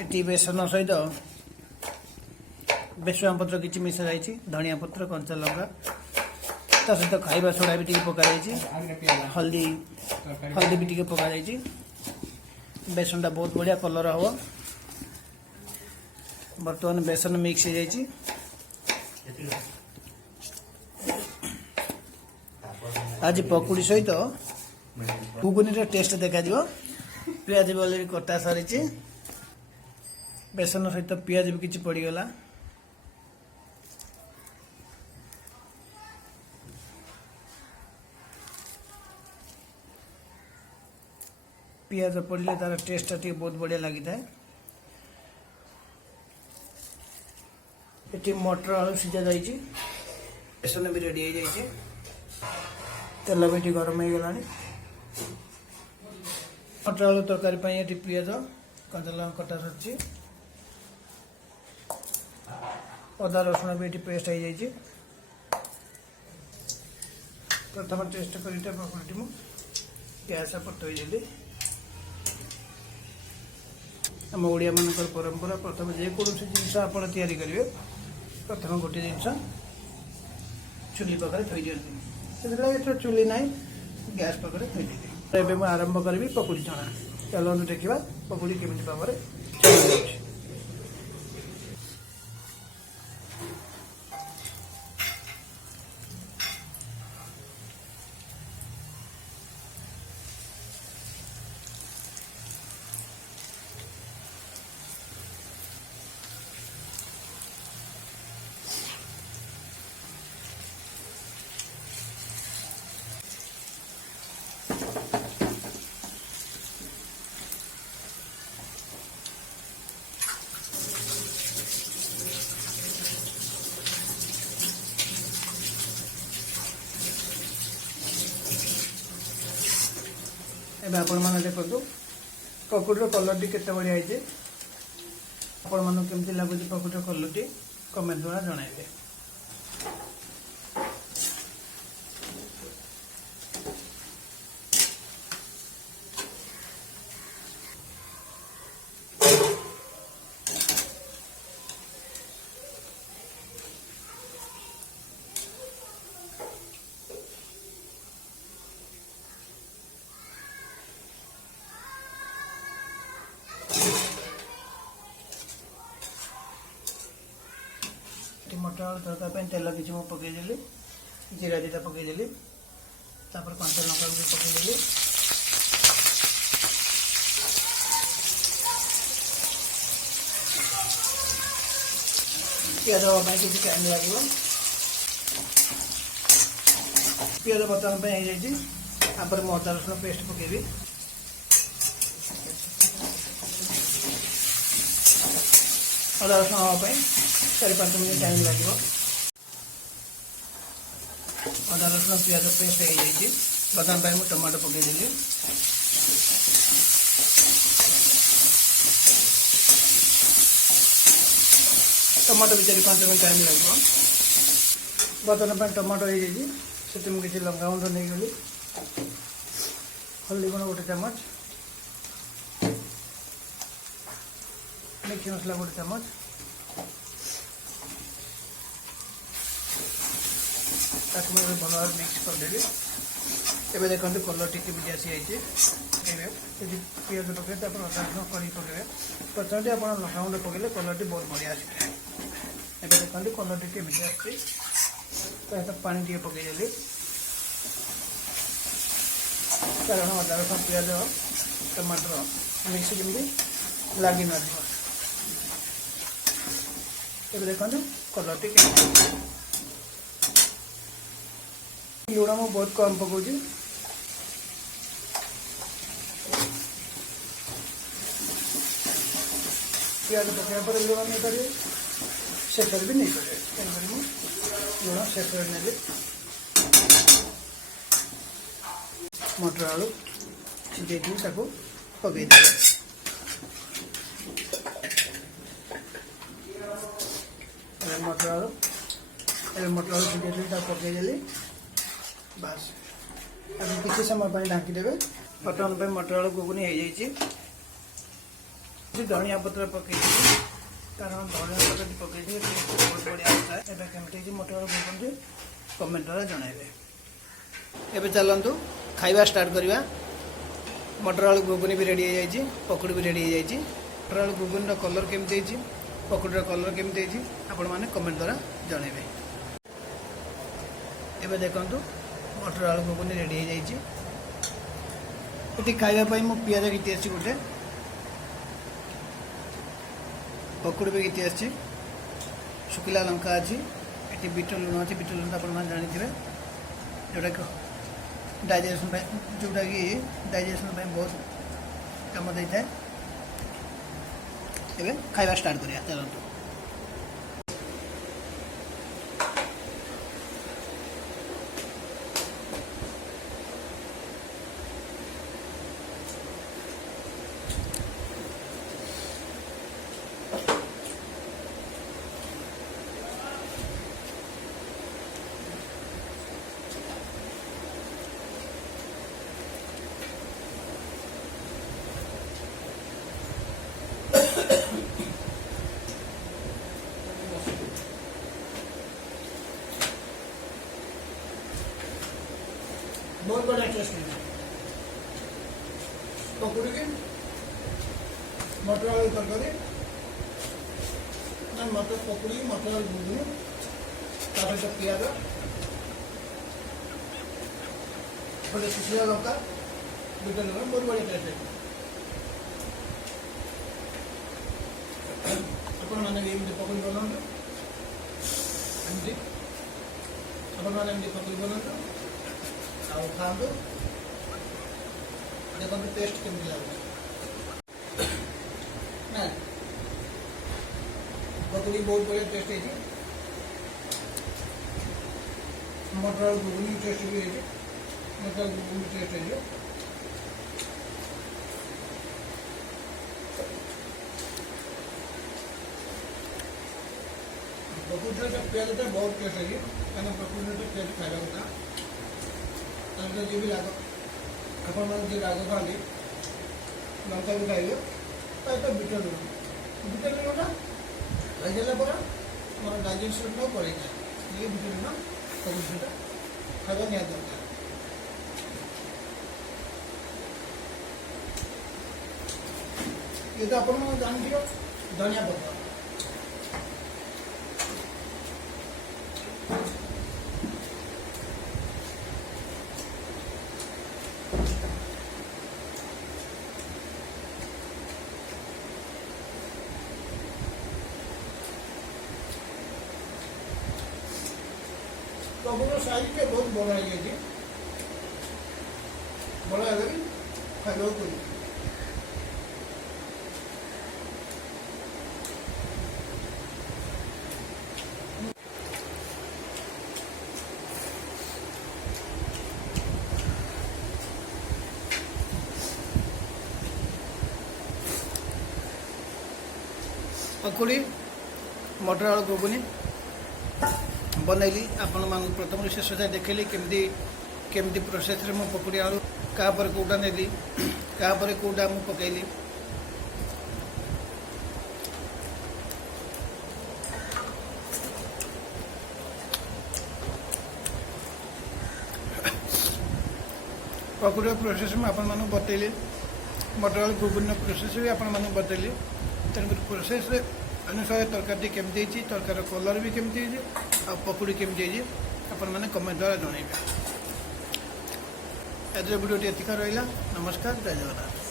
Eighty बेसन सहित बेसुआ पत्र किसी मिसा जाइए धनिया पत्र कंचा लंका ता सहित खाइबा सोडा भी पका हल्दी हल्दी भी पका बेसनटा बहुत बढ़िया कलर हम बर्तमान बेसन मिक्स हो जाइए आज पकुड़ी सहित घुगुनी टेस्ट देखा पियाज भी अलरेडी कटा सारी बेसन सहित पियाज भी किसी पड़गला पियाज पड़े तार टेस्ट टी बहुत बढ़िया लगी था। ये मटर आलू सीझा जाइए बेसन भी रेडी हो जाइए तेल भी गरम हो गला मटर आलू तरकारी ये पियाज कंचा लंका कटा सर अदा रसुण भी ये पेस्ट हो जाइए प्रथम टेस्ट कर पकड़ी गैस पटई आम ओडिया मानकर परंपरा प्रथम जेकोसी जिनस आप करेंगे प्रथम गोटे जिन चुली पाखे थी दिखाई चुली ना गैस पाखे थी दी आरंभ करी पकुड़ी छणा चलते देखा पकुड़ी केमी भाव में छणा एवं आपण मैंने देखो पकुड़ीर कलर टी केते बढ़िया है आपण मानक केमती लगुच पकुड़ीर कलर टी कमेंट द्वारा जणाइबे। मटर तरकारी तेल किसी मुझे पकईदेली जीरा दीटा पकईदेली कंचा लंका भी पकईदेली पियाज हाँ किसी टाइम लगे पियाज बर्तमान हो जाए मु अदा रसुण पेस्ट पकेबी अदा रसुण हाँपाई 4-5 मिनट टाइम लगे अदा रसुण पियाज पेस्ट हो जाए बर्तमान मुझे टमाटो पकईदेली टमाटो भी 4-5 मिनट टाइम लगे बर्तमान टमाटो हो जाए से किसी लंका गुंड नहीं गली हल्दी गुण 1 चामच मिक्स मसला 1 चामच भल भाव मिक्स करदेवी एवं देखते कलर टी भी आसी जाइए पियाज पकड़े अदा रसुण कड़ी पकड़े प्रथम आप लंका गुंड पकड़े कलर टी बहुत बढ़िया आसे देखते कलर टी केमी आसता पानी टे पकईदेली कारण अदा रसुण पियाज टमाटर मिक्स जमी लगी न देखते कलर टी लुण मु बहुत कम पकाऊँ पियाज पकड़ा लुण नहीं पारे शेष भी नहीं पारे तेणुक लुण शेष ने मटर आलू सीझे पकईदे मटर आलू सीझे पकईदेली बस अभी किसी समय ढांकीदेवे बर्तमान मटर आलू घुगुनी हो जाइए धनिया पत्र पकई कारण धनिया पत्र पकई बहुत बढ़िया होता है। एटा केमती मटर आलू घुगुनी कमेंट द्वारा जनइबे। एबे चलतु खाइबा स्टार्ट करवा। मटर आलू घुगुनी भी रेडी हो जाए, पकोड़ी भी रेडी हो जाए। मटर आलू घुगुनी कलर केमती पकोड़ी कलर केमती आपण मैंने कमेंट द्वारा जनइबे। एबे देखंतु मटर आलू घुगुनी रेडी हो जाए। ये खाइबा मु पियाज गीति आसी गोटे, पकोड़ी भी गीति आसी, शुखिला लंका अच्छी, ये बीट लुण अच्छी। बीट लुण आप जानते जोटा कि डाइजेशन जोटा कि डाइजेशन बहुत कम दे था। एबे खाइबा स्टार्ट करिया चलतु। बहुत बढ़िया टेस्ट है पकोड़ी की मटर आलू तरकारी ना मटर पकोड़ी मटर आलू घुगुनी सहित पियाज गोटे शुखिला लंका बीट लुण बहुत बढ़िया टेस्ट है। आपण मैंने पकोड़ी बनाते पकोड़ी बनाते ଆଉ ଖାଆନ୍ତୁ, ଦେଖନ୍ତୁ ଟେଷ୍ଟ କେମିତି ଲାଗୁଛି। ନା ପକୁଡ଼ି ବହୁତ ବଢ଼ିଆ ଟେଷ୍ଟ ହେଇଛି। ମଟର ଆଳୁ ଘୁଗୁନି ଟେଷ୍ଟ ବି ହେଇଛି। ମଟର ଆଳୁ ଘୁଗୁନି ଟେଷ୍ଟ ହେଇଛି। ପକୁଡ଼ି ସହିତ ପିଆଜଟା ବହୁତ ଟେଷ୍ଟ ହେଇଛି, କାରଣ ପକୁଡ଼ି ସହିତ ପିଆଜ ଖାଇବା କଥା। जी भी राग आपण जी राग खाती लंका भी खाइए तो बीट लुण खाईदेला मोर डाइजेशन पड़े जाए। ये बीट लुण पकोड़ी खावा निहाती दरकार। ये तो आप जानते धनिया पत्र पकोड़ी साइज के बहुत बड़ा है। बड़ा है खाइबा को पकोड़ी मटर आलू घुगुनी बनैली। आपण मान प्रथम शेष जाए देखली केमती केमती प्रोसेस रे मो पकोड़ी आलू क्या कौटा नेली क्या कौटा मु पकईली। पकोड़ी प्रोसेस में आपण मानू बतैली, मटर आलू घुगुनी प्रोसेस भी आपण मानू बतैली। तेणुकर प्रोसेस अनुसार तरकारी केमती तरकार कलर भी केमती आ पकोड़ी केमती आपण मैंने कमेंट द्वारा जनइबे। आज वीडियो एतिका रहा। नमस्कार, जय जगन्नाथ।